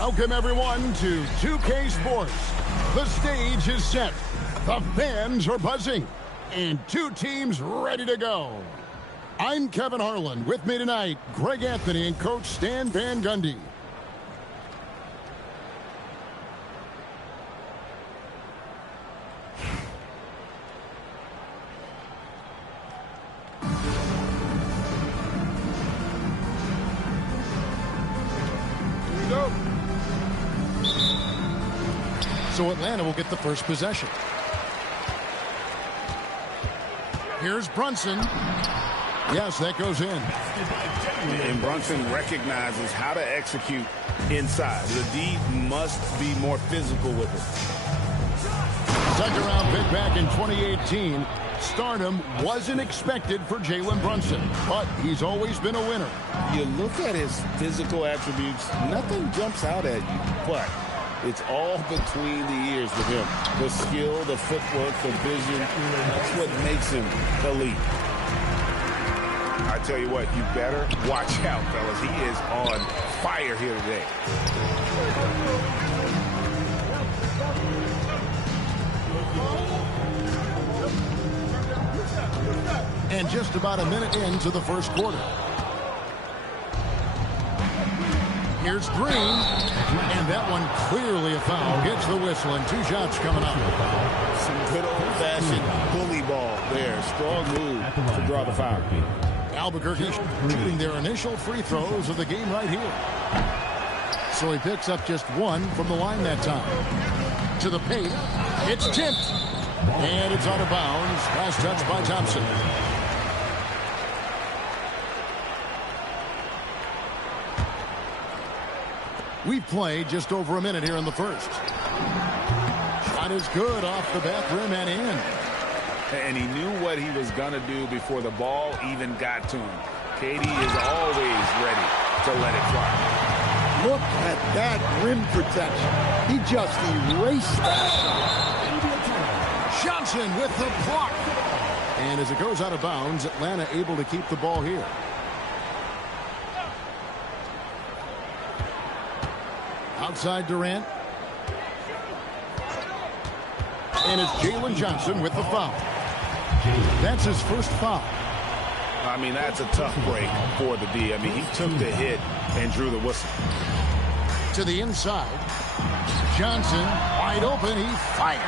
Welcome, everyone, to 2K Sports. The stage is set. The fans are buzzing. And two teams ready to go. I'm Kevin Harlan. With me tonight, Greg Anthony and Coach Stan Van Gundy. Here we go. So Atlanta will get the first possession. Here's Brunson. Yes, that goes in. And Brunson recognizes how to execute inside. The D must be more physical with it. Second round pick back in 2018. Stardom wasn't expected for Jalen Brunson, but he's always been a winner. You look at his physical attributes, nothing jumps out at you, but it's all between the ears with him. The skill, the footwork, the vision, that's what makes him elite. I tell you what, you better watch out, fellas. He is on fire here today. And just about a minute into the first quarter. Here's Green, and that one clearly a foul. Gets the whistle, and two shots coming up. Some good old-fashioned bully ball there. Strong move to draw the foul. Albuquerque shooting their initial free throws of the game right here. So he picks up just one from the line that time. To the paint, it's tipped, and it's out of bounds. Last touch by Thompson. We've played just over a minute here in the first. Shot is good off the back rim and in. And he knew what he was going to do before the ball even got to him. KD is always ready to let it fly. Look at that rim protection. He just erased that shot. Johnson with the block. And as it goes out of bounds, Atlanta able to keep the ball here. Outside Durant. And it's Jalen Johnson with the foul. That's his first foul. I mean, that's a tough break for the D. I mean, he took the hit and drew the whistle. To the inside. Johnson wide open. He fired.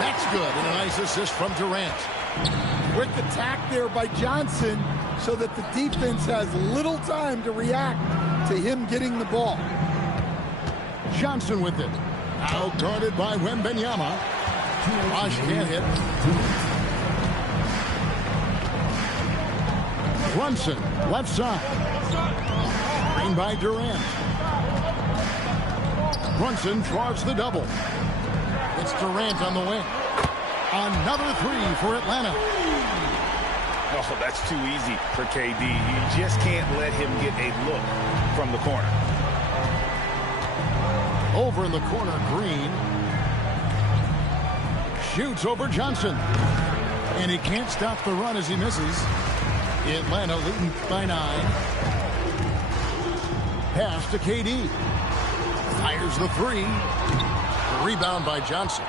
That's good. And a nice assist from Durant. Quick attack there by Johnson so that the defense has little time to react to him getting the ball. Johnson with it. Out guarded by Wembanyama. Bosh can't hit. Brunson, left side. Screen by Durant. Brunson draws the double. It's Durant on the wing. Another three for Atlanta. Oh, that's too easy for KD. You just can't let him get a look from the corner. Over in the corner, Green. Shoots over Johnson. And he can't stop the run as he misses. Atlanta leading by 9. Pass to KD. Fires the three. Rebound by Johnson.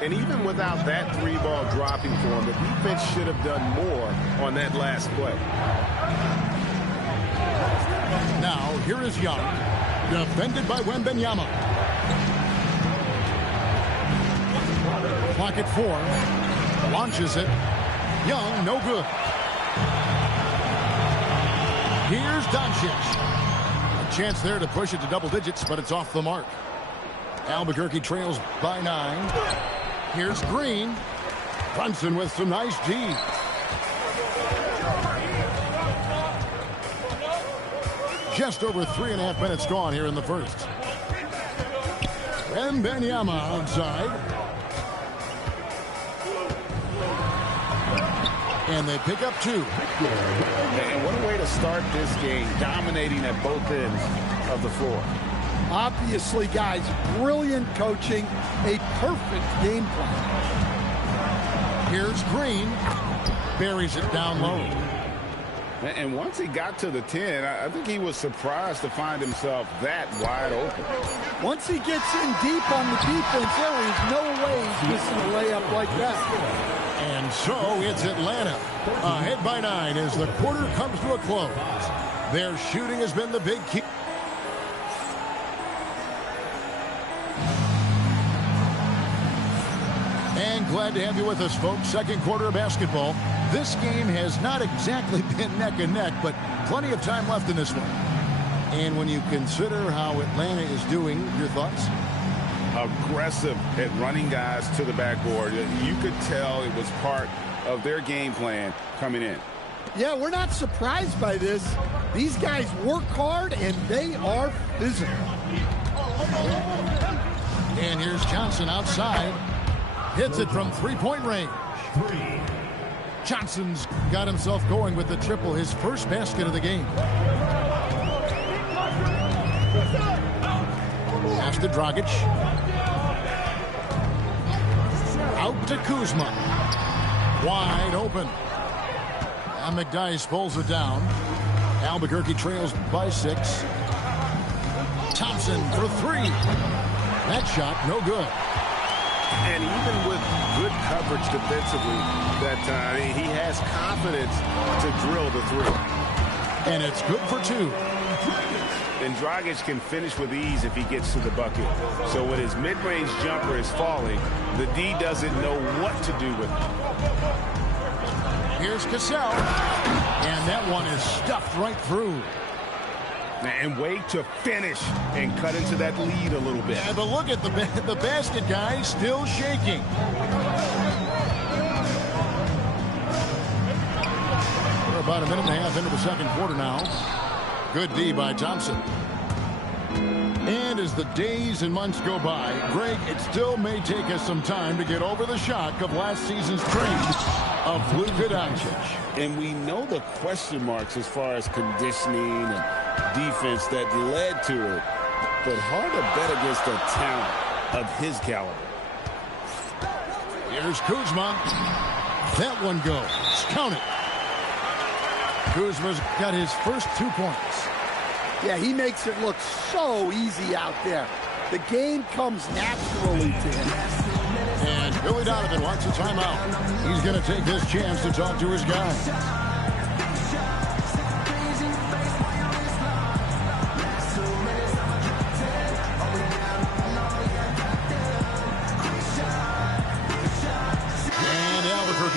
And even without that three ball dropping for him, the defense should have done more on that last play. Now, here is Young. Defended by Wembanyama. Clock at 4. Launches it. Young, no good. Here's Doncic. A chance there to push it to double digits, but it's off the mark. Albuquerque trails by 9. Here's Green. Brunson with some nice D. Just over 3.5 minutes gone here in the first. Wembanyama outside. And they pick up 2. And what a way to start this game, dominating at both ends of the floor. Obviously, guys, brilliant coaching, a perfect game plan. Here's Green. Buries it down low. And once he got to the 10, I think he was surprised to find himself that wide open. Once he gets in deep on the defense, there is no way he's missing a layup like that. And so it's Atlanta ahead by 9 as the quarter comes to a close. Their shooting has been the big key. And glad to have you with us, folks. Second quarter of basketball. This game has not exactly been neck and neck, but plenty of time left in this one. And when you consider how Atlanta is doing, your thoughts? Aggressive at running guys to the backboard. You could tell it was part of their game plan coming in. Yeah, we're not surprised by this. These guys work hard, and they are physical. And here's Johnson outside. Hits it from three-point range. Johnson's got himself going with the triple, his first basket of the game. Pass to Dragic. Out to Kuzma. Wide open. And McDyess pulls it down. Albuquerque trails by 6. Thompson for 3. That shot, no good. And even with good coverage defensively that time, he has confidence to drill the 3. And it's good for 2. And Dragic can finish with ease if he gets to the bucket. So when his mid-range jumper is falling, the D doesn't know what to do with it. Here's Cassell. And that one is stuffed right through. And wait to finish and cut into that lead a little bit. Yeah, but look at the basket guy still shaking. We're about a minute and a half into the second quarter now. Good D by Thompson. And as the days and months go by, Greg, it still may take us some time to get over the shock of last season's trade of Luka Doncic. And we know the question marks as far as conditioning and defense that led to it, but hard to bet against a talent of his caliber. Here's Kuzma. That one goes. Count it. Kuzma's got his first 2 points. Yeah, he makes it look so easy out there. The game comes naturally to him. And Billy Donovan wants a timeout. He's going to take this chance to talk to his guy.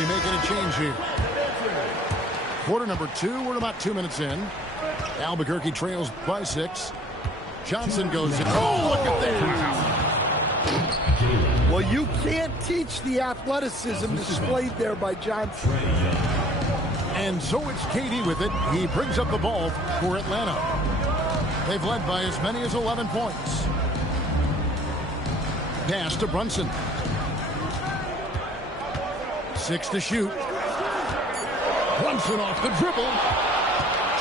Making a change here. Quarter number 2. We're about 2 minutes in. Albuquerque trails by 6. Johnson goes in. Oh, look at that. Well, you can't teach the athleticism displayed there by Johnson. And so it's KD with it. He brings up the ball for Atlanta. They've led by as many as 11 points. Pass to Brunson. 6 to shoot. Brunson off the dribble.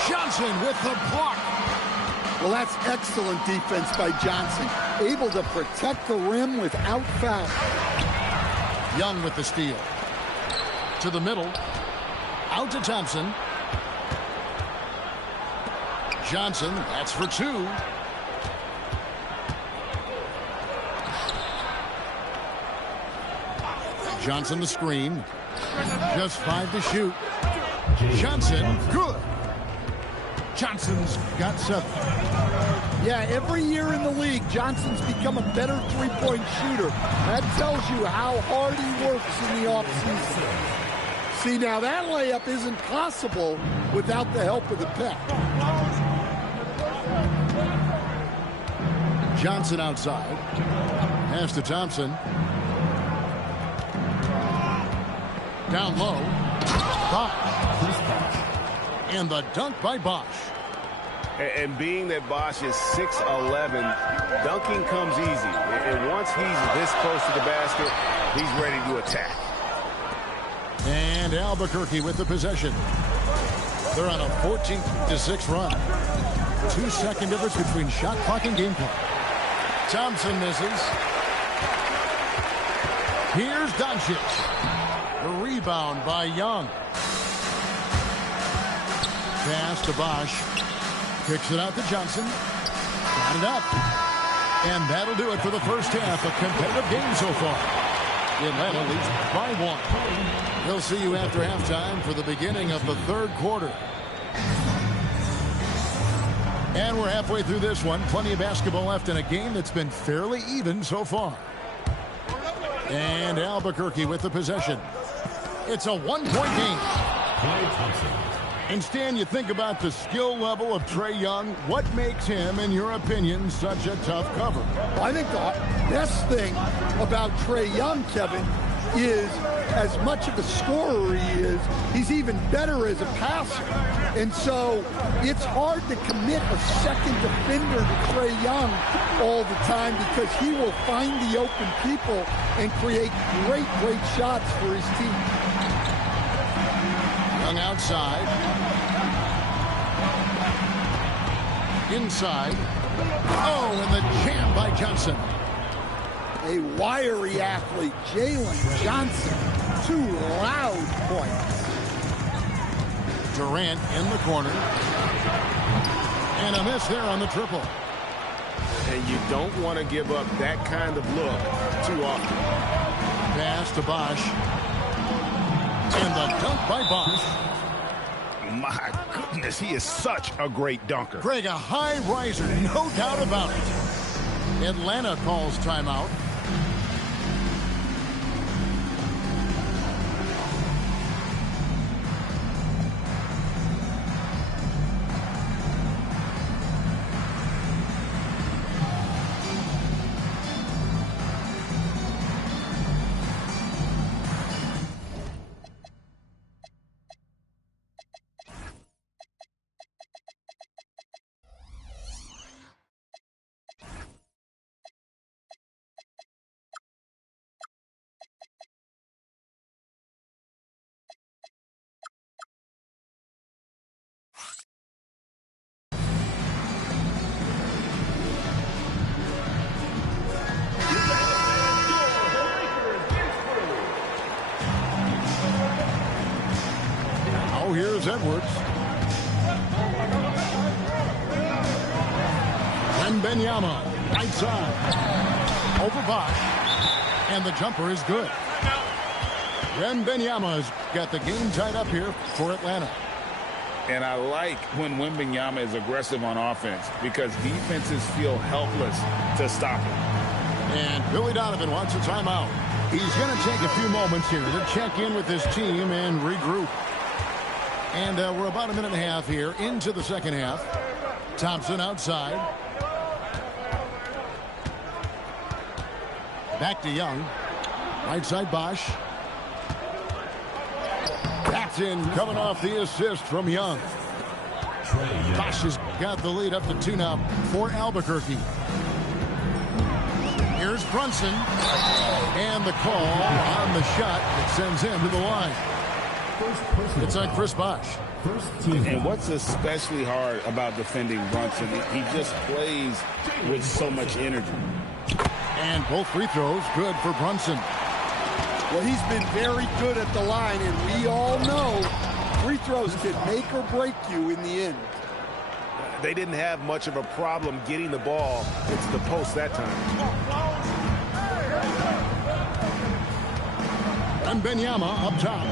Johnson with the block. Well, that's excellent defense by Johnson. Able to protect the rim without foul. Young with the steal. To the middle. Out to Thompson. Johnson, that's for 2. Johnson the screen. Just 5 to shoot. Johnson, good. Johnson's got 7. Yeah, every year in the league, Johnson's become a better three-point shooter. That tells you how hard he works in the offseason. See, now that layup isn't possible without the help of the pep. Johnson outside. Pass to Thompson. Down low. Bosch. And the dunk by Bosch. And being that Bosch is 6'11", dunking comes easy. And once he's this close to the basket, he's ready to attack. And Albuquerque with the possession. They're on a 14-6 run. 2-second difference between shot clock and game clock. Thompson misses. Here's Doncic. The rebound by Young. Pass to Bosch. Kicks it out to Johnson. Got it up. And that'll do it for the first half. A competitive game so far. Atlanta leads by 1. We'll see you after halftime for the beginning of the third quarter. And we're halfway through this one. Plenty of basketball left in a game that's been fairly even so far. And Albuquerque with the possession. It's a one-point game. And Stan, you think about the skill level of Trae Young. What makes him, in your opinion, such a tough cover? I think the best thing about Trae Young, Kevin, is as much of a scorer he is, he's even better as a passer. And so it's hard to commit a second defender to Trae Young all the time because he will find the open people and create great shots for his team. Young outside. Inside. Oh, and the jam by Johnson. A wiry athlete, Jalen Johnson. 2 loud points. Durant in the corner. And a miss there on the triple. And you don't want to give up that kind of look too often. Pass to Bosch. And the dunk by Bosch. My goodness, he is such a great dunker. Greg, a high riser, no doubt about it. Atlanta calls timeout. Here's Edwards. Wembanyama, right side. Over Bosch. And the jumper is good. Wembanyama has got the game tied up here for Atlanta. And I like when Wembanyama is aggressive on offense because defenses feel helpless to stop him. And Billy Donovan wants a timeout. He's going to take a few moments here to check in with his team and regroup. And we're about a minute and a half here into the second half. Thompson outside. Back to Young. Right side Bosch. That's in, coming off the assist from Young. Bosch has got the lead up to 2 now for Albuquerque. Here's Brunson. And the call on the shot that sends him to the line. It's on Chris Bosch. And what's especially hard about defending Brunson, he just plays with so much energy. And both free throws good for Brunson. Well, he's been very good at the line, and we all know free throws can make or break you in the end. They didn't have much of a problem getting the ball into the post that time. And Wembanyama up top.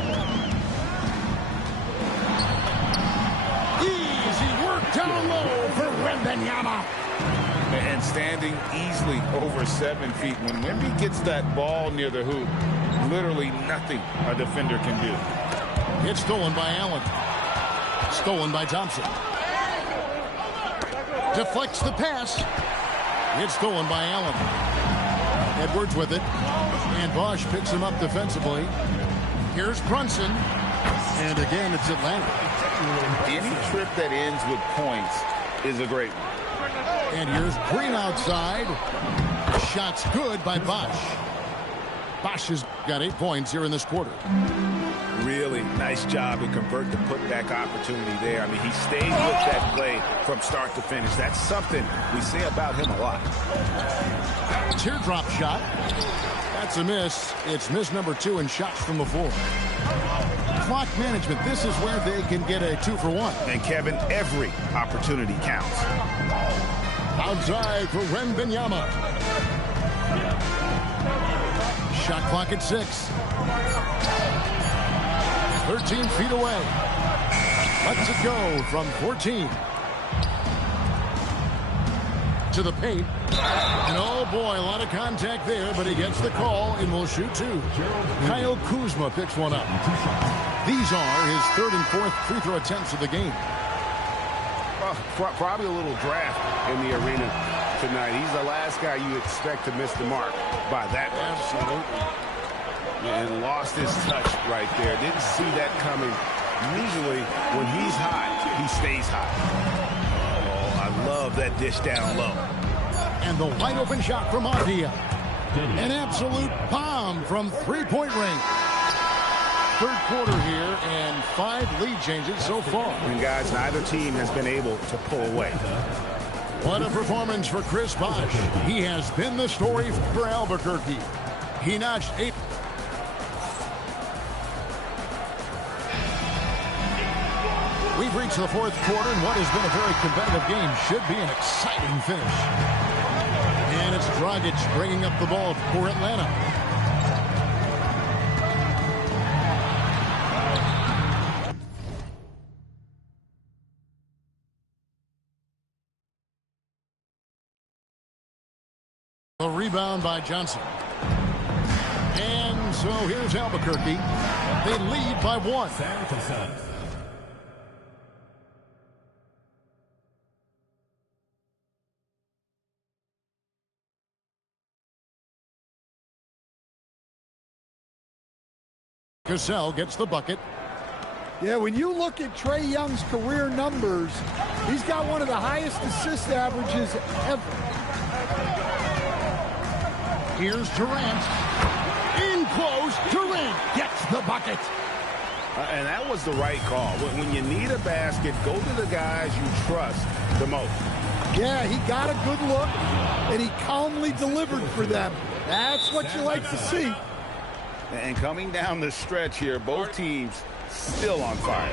Easy work down low for Wembanyama. And standing easily over 7 feet. When Wemby gets that ball near the hoop, literally nothing a defender can do. It's stolen by Allen. Stolen by Thompson. Deflects the pass. It's stolen by Allen. Edwards with it. And Bosch picks him up defensively. Here's Brunson. And again, it's Atlanta. Any trip that ends with points is a great one. And here's Green outside. Shot's good by Bosch. Bosch has got 8 points here in this quarter. Really nice job to convert the putback opportunity there. I mean, he stayed with that play from start to finish. That's something we say about him a lot. Teardrop shot. That's a miss. It's miss number 2 in shots from the floor. clock management. This is where they can get a 2-for-1. And Kevin, every opportunity counts. Outside for Wembanyama. Shot clock at 6. 13 feet away. Lets it go from 14. To the paint. And oh boy, a lot of contact there, but he gets the call and will shoot 2. Kyle Kuzma picks one up. These are his 3rd and 4th free throw attempts of the game. Probably a little draft in the arena tonight. He's the last guy you expect to miss the mark by that much. Absolutely. And lost his touch right there. Didn't see that coming. Usually, when he's hot, he stays hot. Oh, I love that dish down low. And the wide open shot from Avdia. An absolute bomb from three-point range. 3rd quarter here and 5 lead changes so far. And guys, neither team has been able to pull away. What a performance for Chris Bosh. He has been the story for Albuquerque. He notched 8. We've reached the 4th quarter, and what has been a very competitive game should be an exciting finish. And it's Dragic bringing up the ball for Atlanta. A rebound by Johnson. And so here's Albuquerque. They lead by 1. Cassell gets the bucket. Yeah, when you look at Trae Young's career numbers, he's got one of the highest assist averages ever. Here's Durant. In close, Durant gets the bucket. And that was the right call. When you need a basket, go to the guys you trust the most. Yeah, he got a good look, and he calmly delivered for them. That's what you like to see. And coming down the stretch here, both teams still on fire.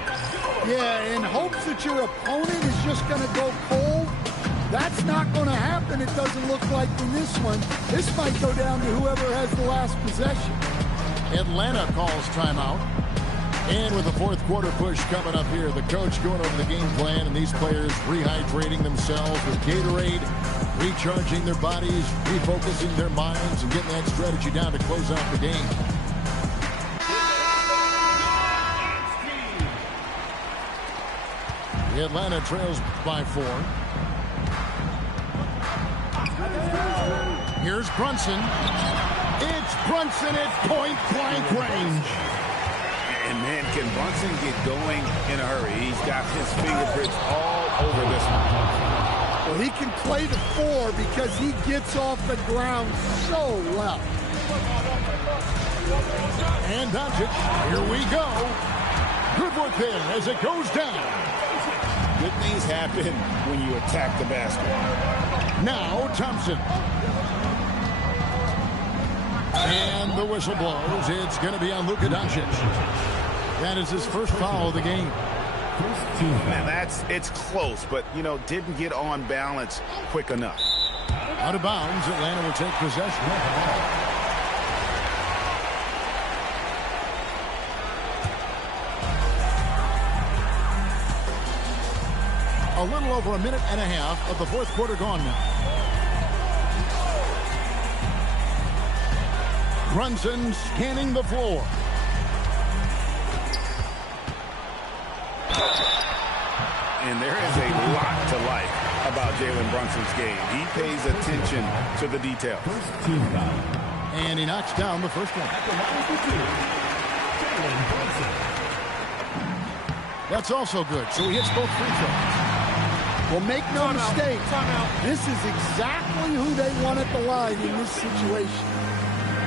Yeah, in hopes that your opponent is just going to go cold. That's not going to happen, it doesn't look like in this one. This might go down to whoever has the last possession. Atlanta calls timeout. And with the 4th quarter push coming up here, the coach going over the game plan, and these players rehydrating themselves with Gatorade, recharging their bodies, refocusing their minds, and getting that strategy down to close out the game. Atlanta trails by 4. Here's Brunson. It's Brunson at point-blank range. And man, can Brunson get going in a hurry? He's got his fingerprints all over this one. Well, he can play the 4 because he gets off the ground so well. And Doncic, here we go. Good work there as it goes down. Good things happen when you attack the basket. Now Thompson. And the whistle blows. It's going to be on Luka Doncic. That is his first foul of the game. Man, it's close, but, you know, didn't get on balance quick enough. Out of bounds, Atlanta will take possession. A little over a minute and a half of the 4th quarter gone now. Brunson scanning the floor. And there is a lot to like about Jalen Brunson's game. He pays attention to the details. And he knocks down the first one. That's also good. So he hits both free throws. Well, make no mistake, this is exactly who they want at the line in this situation.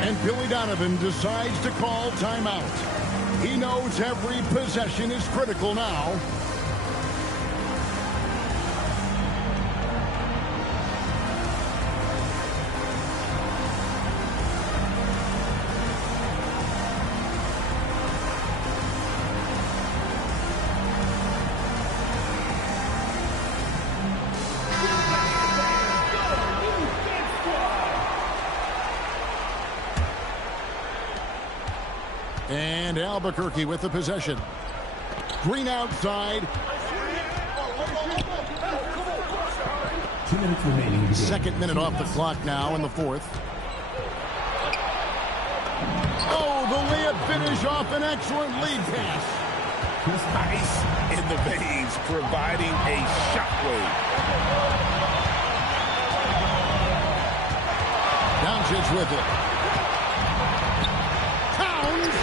And Billy Donovan decides to call timeout. He knows every possession is critical now. And Albuquerque with the possession. Green outside. 2 minutes remaining. Second minute off the clock now in the fourth. Oh, the layup finish off an excellent lead pass. Ice in the veins, providing a shockwave. Doncic with it. Pounds.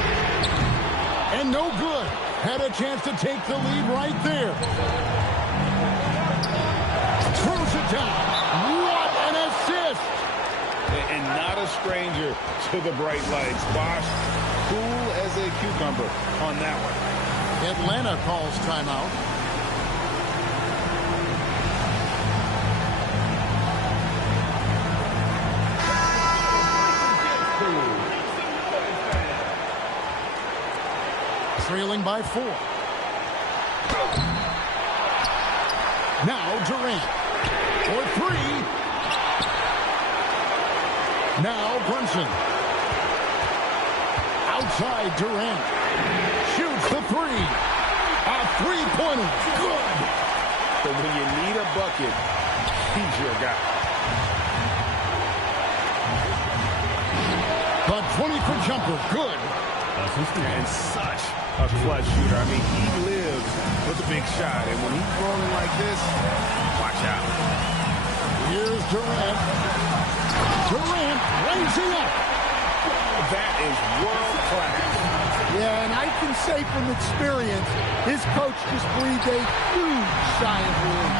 And no good. Had a chance to take the lead right there. Throws it down. What an assist. And not a stranger to the bright lights. Bosch, cool as a cucumber on that one. Atlanta calls timeout. Trailing by 4. Now Durant for 3. Now Brunson. Outside Durant. Shoots the 3. A three-pointer. Good. So when you need a bucket, he's your guy. The 20-foot jumper. Good. And such a clutch shooter. I mean, he lives with a big shot. And when he's rolling like this, watch out. Here's Durant. Durant raising up. That is world class. Yeah, and I can say from experience, his coach just breathed a huge sigh of relief.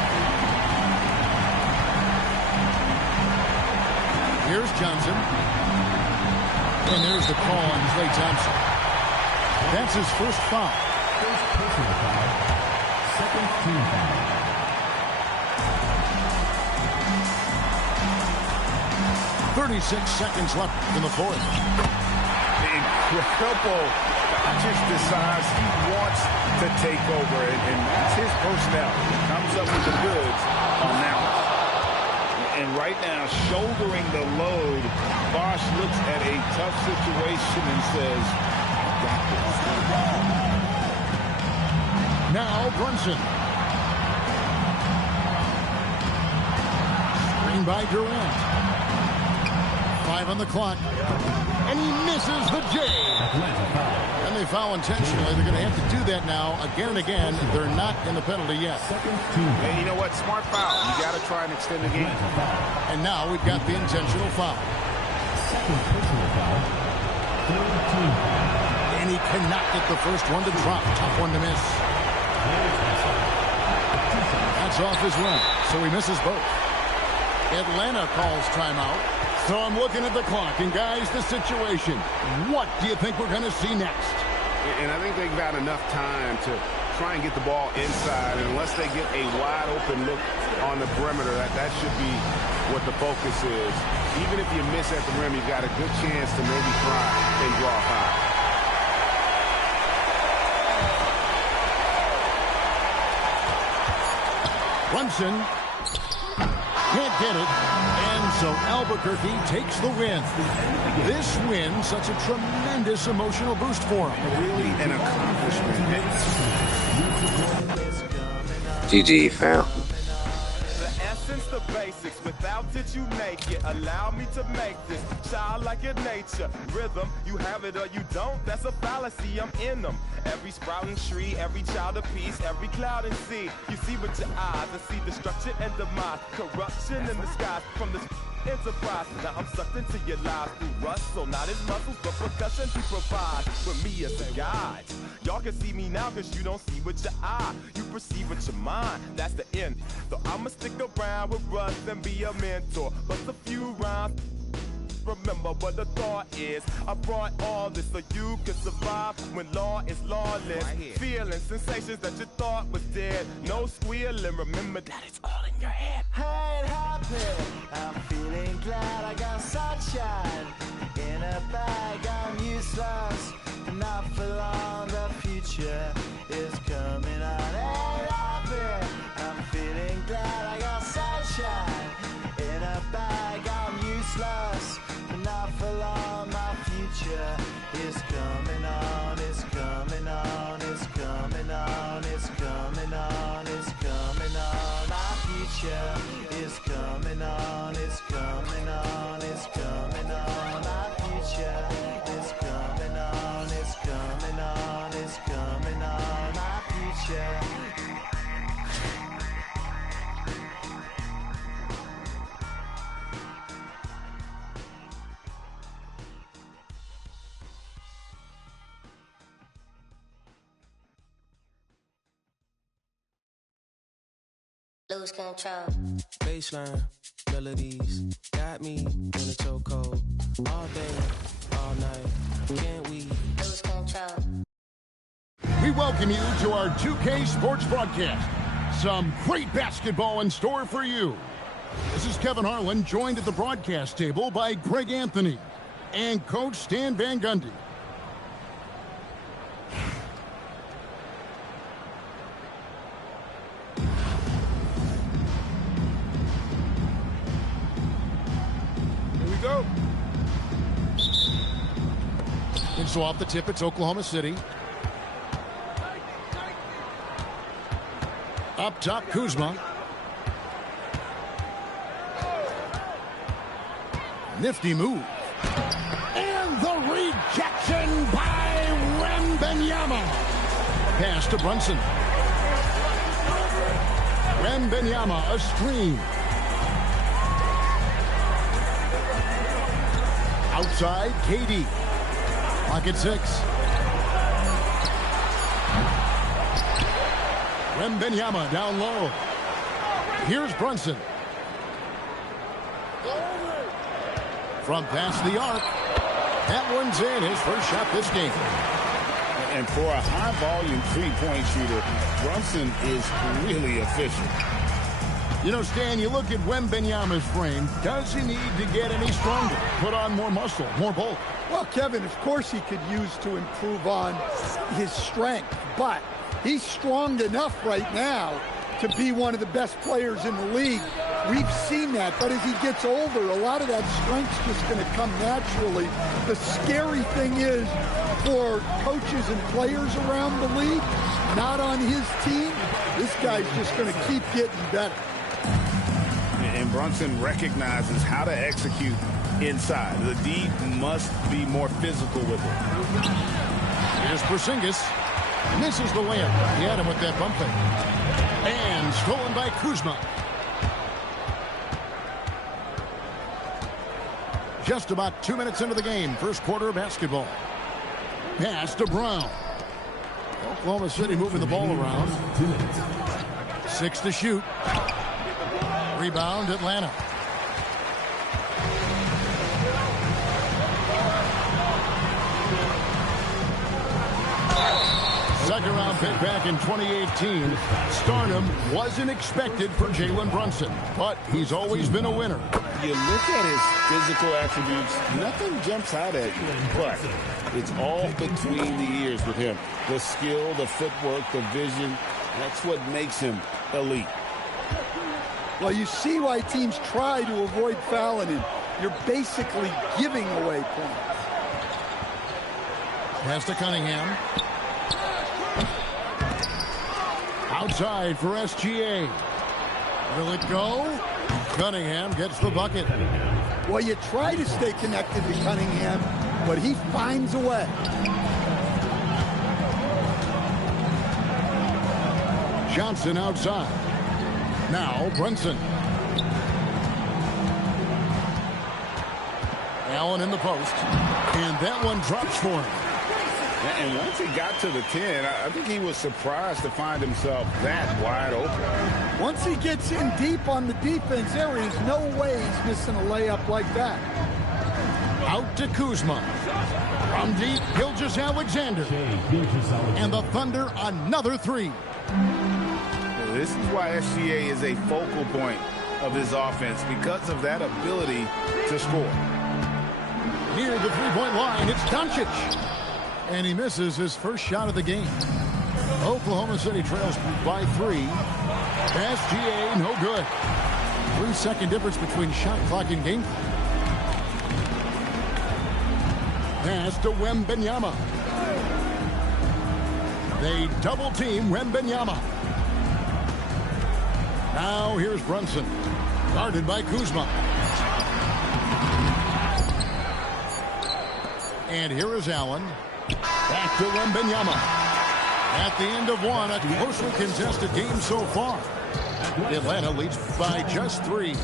Here's Johnson. And there's the call on Klay Thompson. That's his first foul. First personal foul. Second team foul. 36 seconds left in the fourth. Incredible. Just decides he wants to take over, and that's his personnel. Comes up with the goods on that one. And right now, shouldering the load, Bosch looks at a tough situation and says, I got this. Now Brunson. Screen by Durant. 5 on the clock. And he misses the J. And they foul intentionally. They're going to have to do that now again and again. They're not in the penalty yet. And you know what? Smart foul. You got to try and extend the game. And now we've got the intentional foul. Second personal foul. Third team foul. And he cannot get the first one to drop. Tough one to miss. That's off his run. So he misses both. Atlanta calls timeout. So I'm looking at the clock, and guys, the situation. What do you think we're going to see next? And I think they've got enough time to try and get the ball inside. And unless they get a wide open look on the perimeter, that should be what the focus is. Even if you miss at the rim, you've got a good chance to maybe try and draw foul. Brunson can't get it, and so Albuquerque takes the win. This win, such a tremendous emotional boost for him. Really an accomplishment. GG, fam. The essence, the basics, without it you make it. Allow me to make this child like your nature. Rhythm, you have it or you don't, that's a fallacy, I'm in them. Every sprouting tree, every child of peace, every cloud and sea. You see with your eyes and see destruction and demise. Corruption in the skies from this enterprise. Now I'm sucked into your lives through rust, so not as muscles, but percussion to provide with me as a guide. Y'all can see me now cause you don't see with your eye. You perceive with your mind, that's the end. So I'ma stick around with Russ and be a mentor. Bust a few rhymes. Remember what the thought is. I brought all this so you can survive when law is lawless. Feeling sensations that you thought was dead. No squealing, remember that it's all in your head. I ain't happy, I'm feeling glad I got sunshine. In a bag, I'm useless. Not for long, the future is coming on. Ain't happy, I'm feeling glad I got sunshine. In a bag, I'm useless. Not for long, my future is coming on, it's future is coming on, it's coming on, it's coming on. Our future is coming on, it's coming on, it's coming on. Our future. Lose control. Baseline, melodies, got me in a chokehold. All day, all night, can't we? Lose control. We welcome you to our 2K Sports broadcast. Some great basketball in store for you. This is Kevin Harlan, joined at the broadcast table by Greg Anthony and Coach Stan Van Gundy. Go. And so off the tip, it's Oklahoma City. Up top, Kuzma. Nifty move. And the rejection by Wembanyama. Pass to Brunson. Wembanyama, a screen. Outside, KD. Pocket 6. Wembanyama down low. Here's Brunson. From past the arc. That one's in, his first shot this game. And for a high-volume three-point shooter, Brunson is really efficient. You know, Stan, you look at Wembanyama's frame. Does he need to get any stronger? Put on more muscle, more bulk? Well, Kevin, of course he could use to improve on his strength, but he's strong enough right now to be one of the best players in the league. We've seen that, but as he gets older, a lot of that strength's just going to come naturally. The scary thing is for coaches and players around the league, not on his team, this guy's just going to keep getting better. And Brunson recognizes how to execute inside. The D must be more physical with it. Here's Porzingis. Misses the layup. He had him with that bump fake. And stolen by Kuzma. Just about 2 minutes into the game. First quarter of basketball. Pass to Brown. Oklahoma City moving the ball around. 6 to shoot. Rebound, Atlanta. Second round pick back in 2018. Stardom wasn't expected for Jalen Brunson, but he's always been a winner. You look at his physical attributes, nothing jumps out at you, but it's all between the ears with him. The skill, the footwork, the vision, that's what makes him elite. Well, you see why teams try to avoid fouling him. You're basically giving away points. Pass to Cunningham. Outside for SGA. Will it go? Cunningham gets the bucket. Well, you try to stay connected to Cunningham, but he finds a way. Johnson outside. Now Brunson. Allen in the post. And that one drops for him. And once he got to the 10, I think he was surprised to find himself that wide open. Once he gets in deep on the defense, there is no way he's missing a layup like that. Out to Kuzma. From deep, Gilgeous-Alexander. And the Thunder another three. This is why SGA is a focal point of this offense, because of that ability to score. Near the three-point line, it's Doncic. And he misses his first shot of the game. Oklahoma City trails by 3. SGA, no good. 3-second difference between shot clock and game clock. Pass to Wembanyama. They double-team Wembanyama. Now here's Brunson. Guarded by Kuzma. And here is Allen. Back to Wembanyama. At the end of one, a closely contested game so far. Atlanta leads by just 3.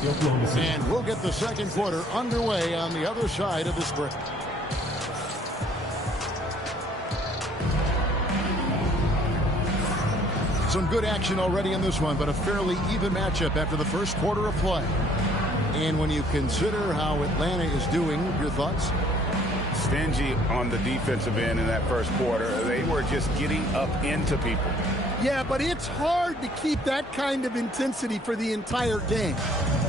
And we'll get the second quarter underway on the other side of this break. Some good action already in this one, but a fairly even matchup after the first quarter of play. And when you consider how Atlanta is doing, your thoughts? Stingy on the defensive end in that first quarter. They were just getting up into people. Yeah, but it's hard to keep that kind of intensity for the entire game.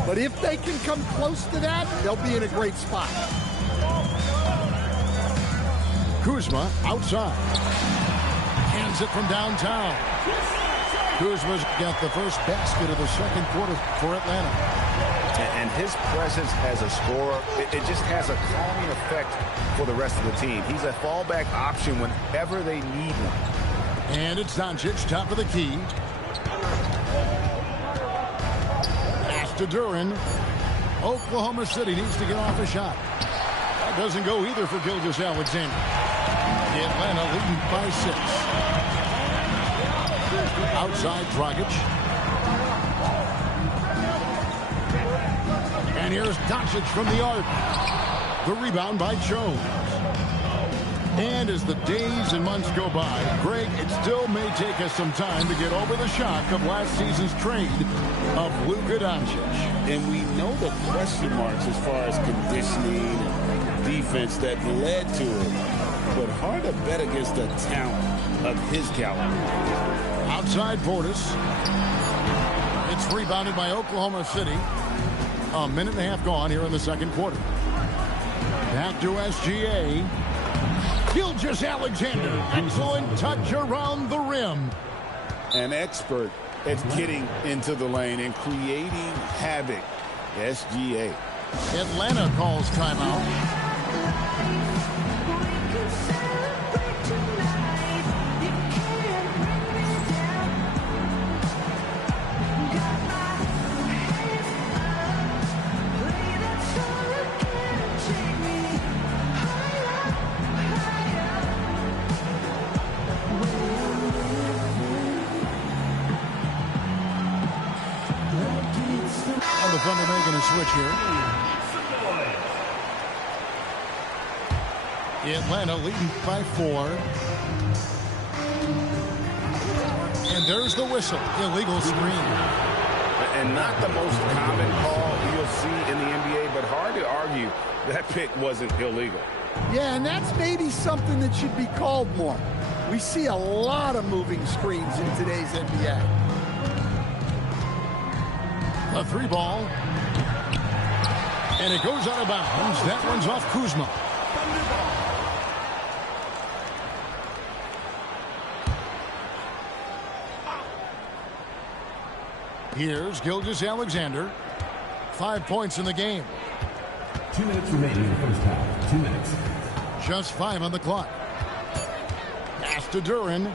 But if they can come close to that, they'll be in a great spot. Kuzma outside. Hands it from downtown. Kuzma's got the first basket of the second quarter for Atlanta. And his presence as a scorer, it just has a calming effect for the rest of the team. He's a fallback option whenever they need one. And it's Doncic, top of the key. Pass to Duran. Oklahoma City needs to get off a shot. That doesn't go either for Gilgeous-Alexander. Atlanta leading by 6. Outside Dragic. And here's Doncic from the arc. The rebound by Jones. And as the days and months go by, Greg, it still may take us some time to get over the shock of last season's trade of Luka Doncic. And we know the question marks as far as conditioning and defense that led to it. But hard to bet against the talent of his caliber. Outside Portis. It's rebounded by Oklahoma City. A minute and a half gone here in the second quarter. Back to SGA. Gilgeous-Alexander. Excellent touch around the rim. An expert at getting into the lane and creating havoc. SGA. Atlanta calls timeout. The Thunder making a switch here. Atlanta leading by 4. And there's the whistle. Illegal screen. And not the most common call you'll see in the NBA, but hard to argue that pick wasn't illegal. Yeah, and that's maybe something that should be called more. We see a lot of moving screens in today's NBA. A 3 ball. And it goes out of bounds. That one's off Kuzma. Here's Gilgeous-Alexander. 5 points in the game. 2 minutes remaining in the first half. 2 minutes. Just 5 on the clock. Pass to Duran.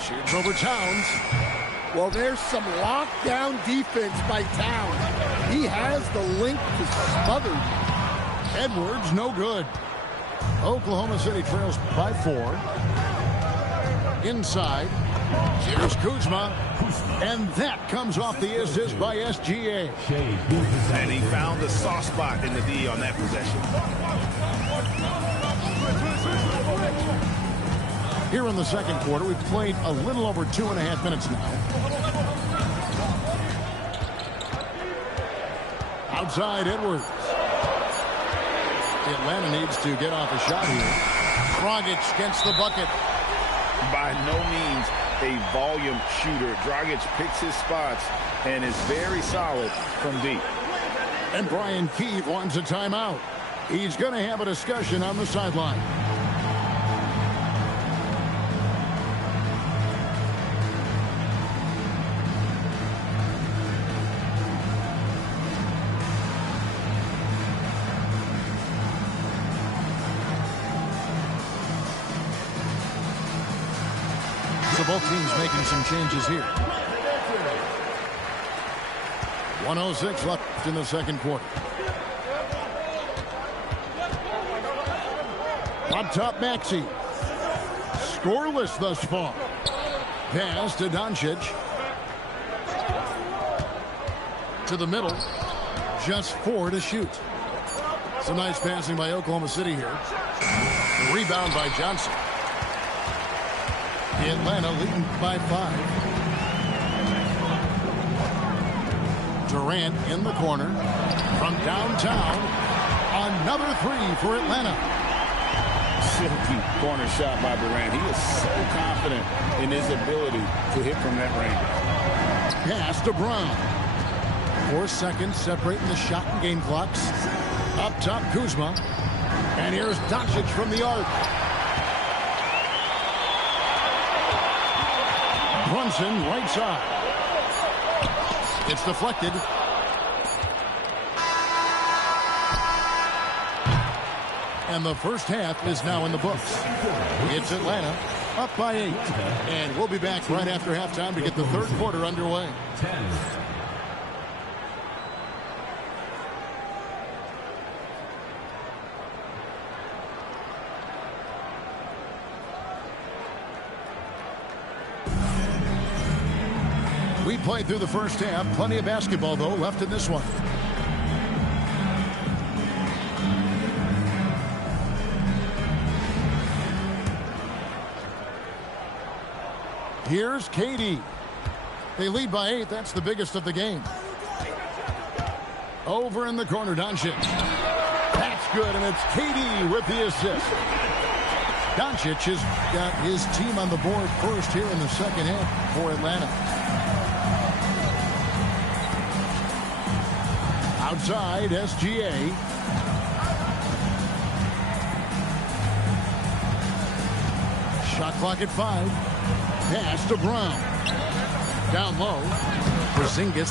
Shoots over Towns. Well, there's some lockdown defense by Towns. He has the link to smother. Edwards, no good. Oklahoma City trails by 4. Inside. Here's Kuzma. And that comes off the assist by SGA. And he found the soft spot in the D on that possession. Here in the second quarter, we've played a little over 2.5 minutes now. Outside Edwards. Atlanta needs to get off a shot here. Dragic gets the bucket. By no means a volume shooter. Dragic picks his spots and is very solid from deep. And Brian Keefe wants a timeout. He's going to have a discussion on the sideline. So both teams making some changes here. 1:06 left in the second quarter. Up top, Maxey. Scoreless thus far. Pass to Doncic. To the middle. Just 4 to shoot. Some nice passing by Oklahoma City here. Rebound by Johnson. Atlanta leading by 5. Durant in the corner. From downtown. Another 3 for Atlanta. Silky corner shot by Durant. He is so confident in his ability to hit from that range. Pass to Brown. 4 seconds separating the shot and game clocks. Up top, Kuzma. And here's Doncic from the arc. Brunson, right side. It's deflected. And the first half is now in the books. It's Atlanta up by 8. And we'll be back right after halftime to get the third quarter underway. 10. We played through the first half. Plenty of basketball, though, left in this one. Here's KD. They lead by 8. That's the biggest of the game. Over in the corner, Doncic. That's good, and it's KD with the assist. Doncic has got his team on the board first here in the second half for Atlanta. Outside, SGA. Shot clock at 5. Pass to Brown. Down low. Porzingis.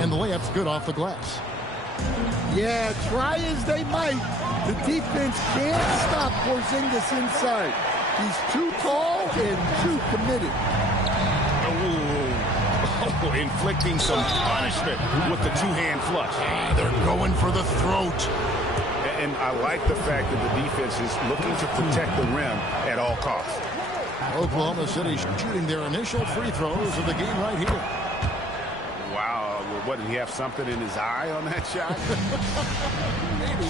And the layup's good off the glass. Yeah, try as they might, the defense can't stop Porzingis inside. He's too tall and too committed. Oh, inflicting some punishment with the two-hand flush. They're going for the throat. And I like the fact that the defense is looking to protect the rim at all costs. Oklahoma City shooting their initial free throws of the game right here. Wow, what, did he have something in his eye on that shot? Maybe.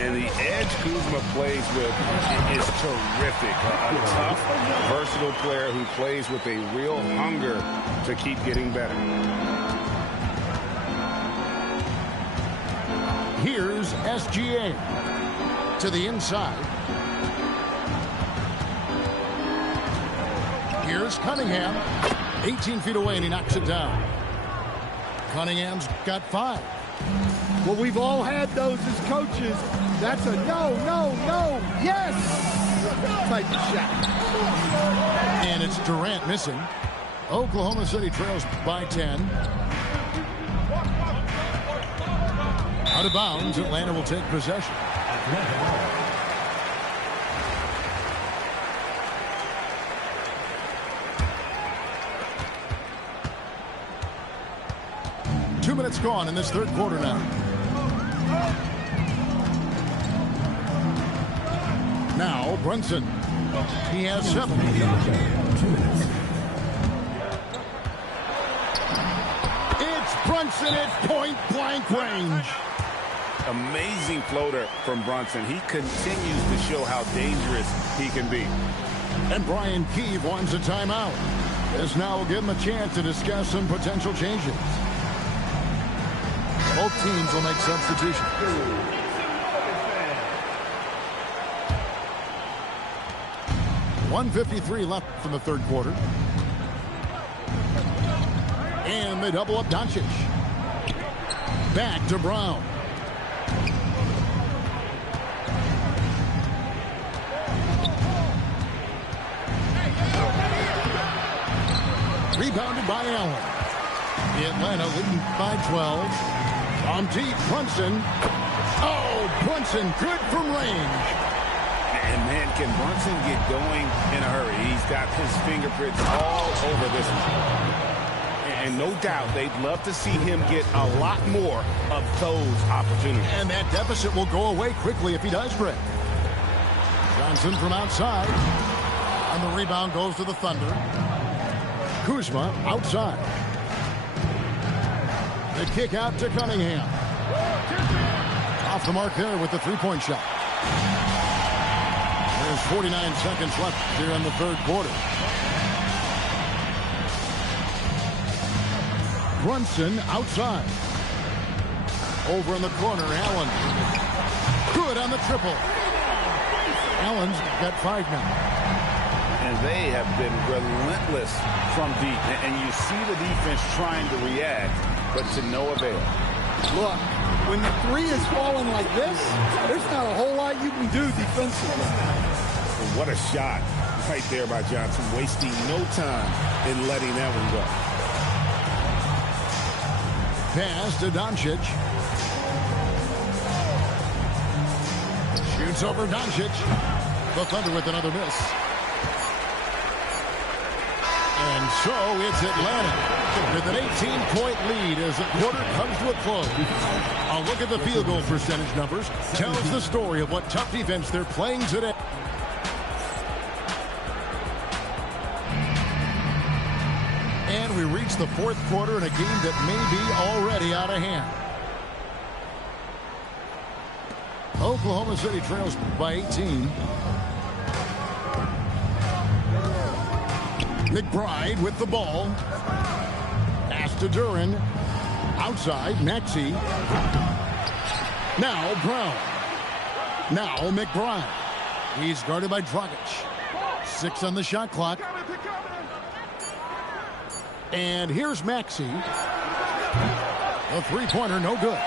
And the edge Kuzma plays with is terrific. A tough, versatile player who plays with a real hunger to keep getting better. Here's SGA to the inside. Here's Cunningham. 18 feet away, and he knocks it down. Cunningham's got 5. Well, we've all had those as coaches. That's a no, yes type of shot. And it's Durant missing. Oklahoma City trails by 10. Out of bounds, Atlanta will take possession. 2 minutes gone in this third quarter now. Now Brunson. He has 7. It's Brunson at point-blank range. Amazing floater from Brunson. He continues to show how dangerous he can be. And Brian Keefe wants a timeout. This now will give him a chance to discuss some potential changes. Both teams will make substitutions. .153 left from the third quarter. And they double up Doncic. Back to Brown. Rebounded by Allen. Atlanta leading by 12. On deep, Brunson. Oh, Brunson good from range. And man, can Brunson get going in a hurry? He's got his fingerprints all over this one. And no doubt they'd love to see him get a lot more of those opportunities. And that deficit will go away quickly if he does, Greg. Johnson from outside. And the rebound goes to the Thunder. Kuzma outside. The kick out to Cunningham. Off the mark there with the three-point shot. There's 49 seconds left here in the third quarter. Brunson outside. Over in the corner, Allen. Good on the triple. Allen's got 5 now. And they have been relentless from deep. And you see the defense trying to react, but to no avail. Look, when the three is falling like this, there's not a whole lot you can do defensively. What a shot right there by Johnson, wasting no time in letting that one go. Pass to Doncic. Shoots over Doncic. The Thunder with another miss. And so it's Atlanta with an 18-point lead as the quarter comes to a close. A look at the field goal percentage numbers tells the story of what tough defense they're playing today. And we reach the fourth quarter in a game that may be already out of hand. Oklahoma City trails by 18. McBride with the ball. Pass to Duran. Outside, Maxey. Now Brown. Now McBride. He's guarded by Dragic. 6 on the shot clock. And here's Maxey. A three-pointer, no good.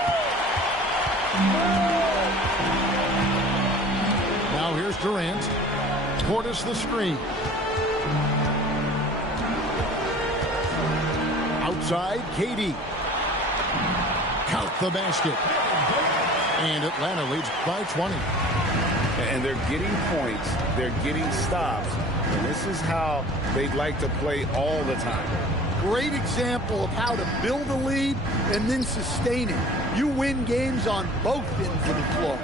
Now here's Durant. Portis the screen. Outside, KD. Count the basket. And Atlanta leads by 20. And they're getting points. They're getting stops. And this is how they'd like to play all the time. Great example of how to build a lead and then sustain it. You win games on both ends of the floor.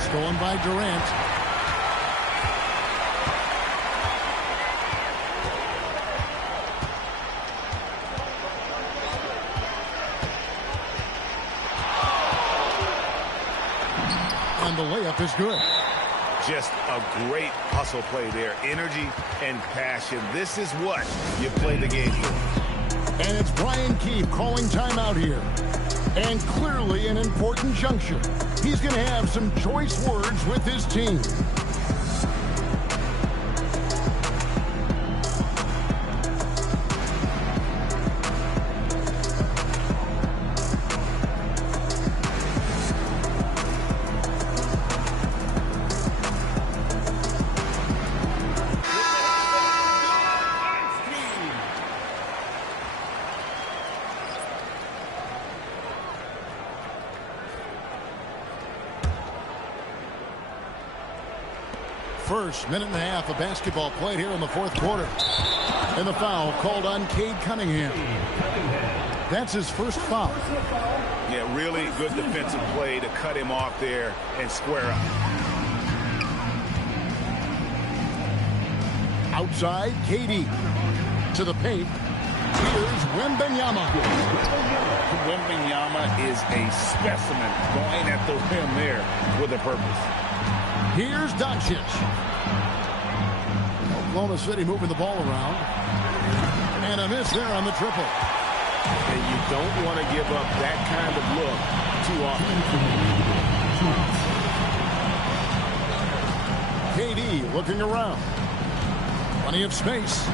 Stolen by Durant. And the layup is good. Just a great hustle play there. Energy and passion. This is what you play the game for. And it's Brian Keefe calling timeout here. And clearly an important juncture. He's going to have some choice words with his team. First minute and a half of basketball played here in the fourth quarter. And the foul called on Cade Cunningham. That's his first foul. Yeah, really good defensive play to cut him off there and square up. Outside, KD. To the paint. Here's Wembanyama. Wembanyama is a specimen going at the rim there with a purpose. Here's Doncic. Oklahoma City moving the ball around. And a miss there on the triple. And you don't want to give up that kind of look too often. KD looking around. Plenty of space.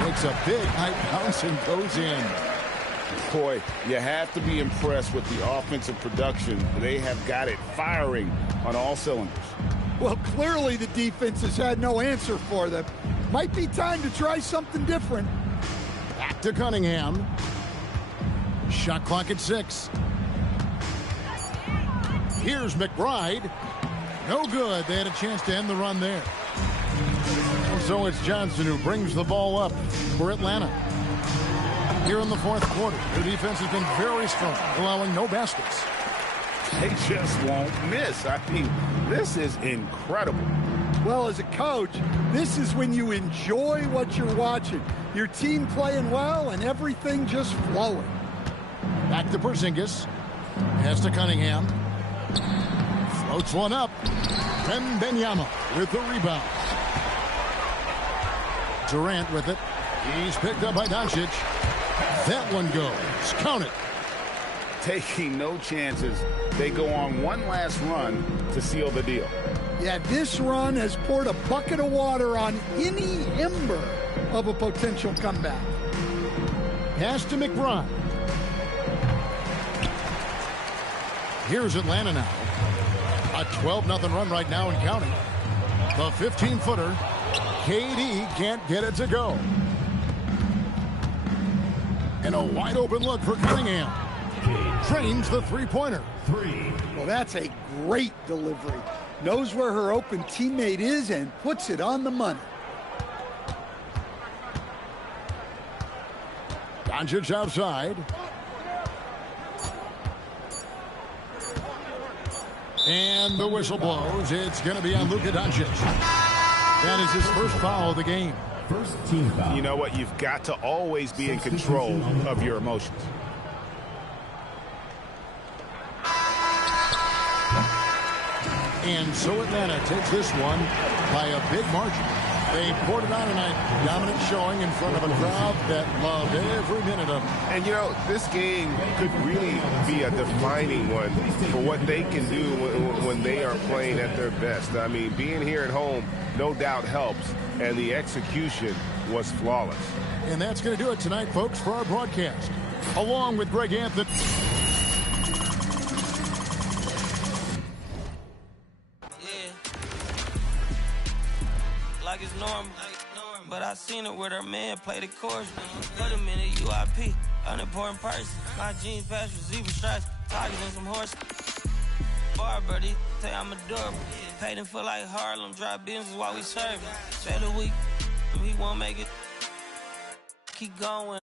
Makes a big high bounce and goes in. Boy, you have to be impressed with the offensive production. They have got it firing on all cylinders. Well, clearly the defense has had no answer for them. Might be time to try something different. Back to Cunningham. Shot clock at 6. Here's McBride. No good. They had a chance to end the run there. So it's Johnson who brings the ball up for Atlanta. Here in the fourth quarter, the defense has been very strong, allowing no baskets. They just won't miss. I mean, this is incredible. Well, as a coach, this is when you enjoy what you're watching. Your team playing well and everything just flowing. Back to Porzingis. Pass to Cunningham. Floats one up. Wembanyama with the rebound. Durant with it. He's picked up by Doncic. That one goes. Count it. Taking no chances. They go on one last run to seal the deal. Yeah, this run has poured a bucket of water on any ember of a potential comeback. Pass to McBride. Here's Atlanta now. A 12-0 run right now and counting. The 15-footer. KD can't get it to go. And a wide-open look for Cunningham. Trains the three-pointer. Well, that's a great delivery. Knows where her open teammate is and puts it on the money. Doncic outside. And the whistle blows. It's going to be on Luka Doncic. That is his first foul of the game. First team foul. You know what? You've got to always be in control of your emotions. And so Atlanta takes this one by a big margin. They poured it on tonight. Dominant showing in front of a crowd that loved every minute of it. And, you know, this game could really be a defining one for what they can do when they are playing at their best. I mean, being here at home no doubt helps, and the execution was flawless. And that's going to do it tonight, folks, for our broadcast. Along with Greg Anthony. Like it's normal, but I seen it with her man play the chorus. Wait a minute, UIP, unimportant person. My jeans patch with zebra stripes, tigers and some horses. Bar birdie, say I'm adorable. Paid him for like Harlem, drop business while we serving. Say the week, he won't make it. Keep going.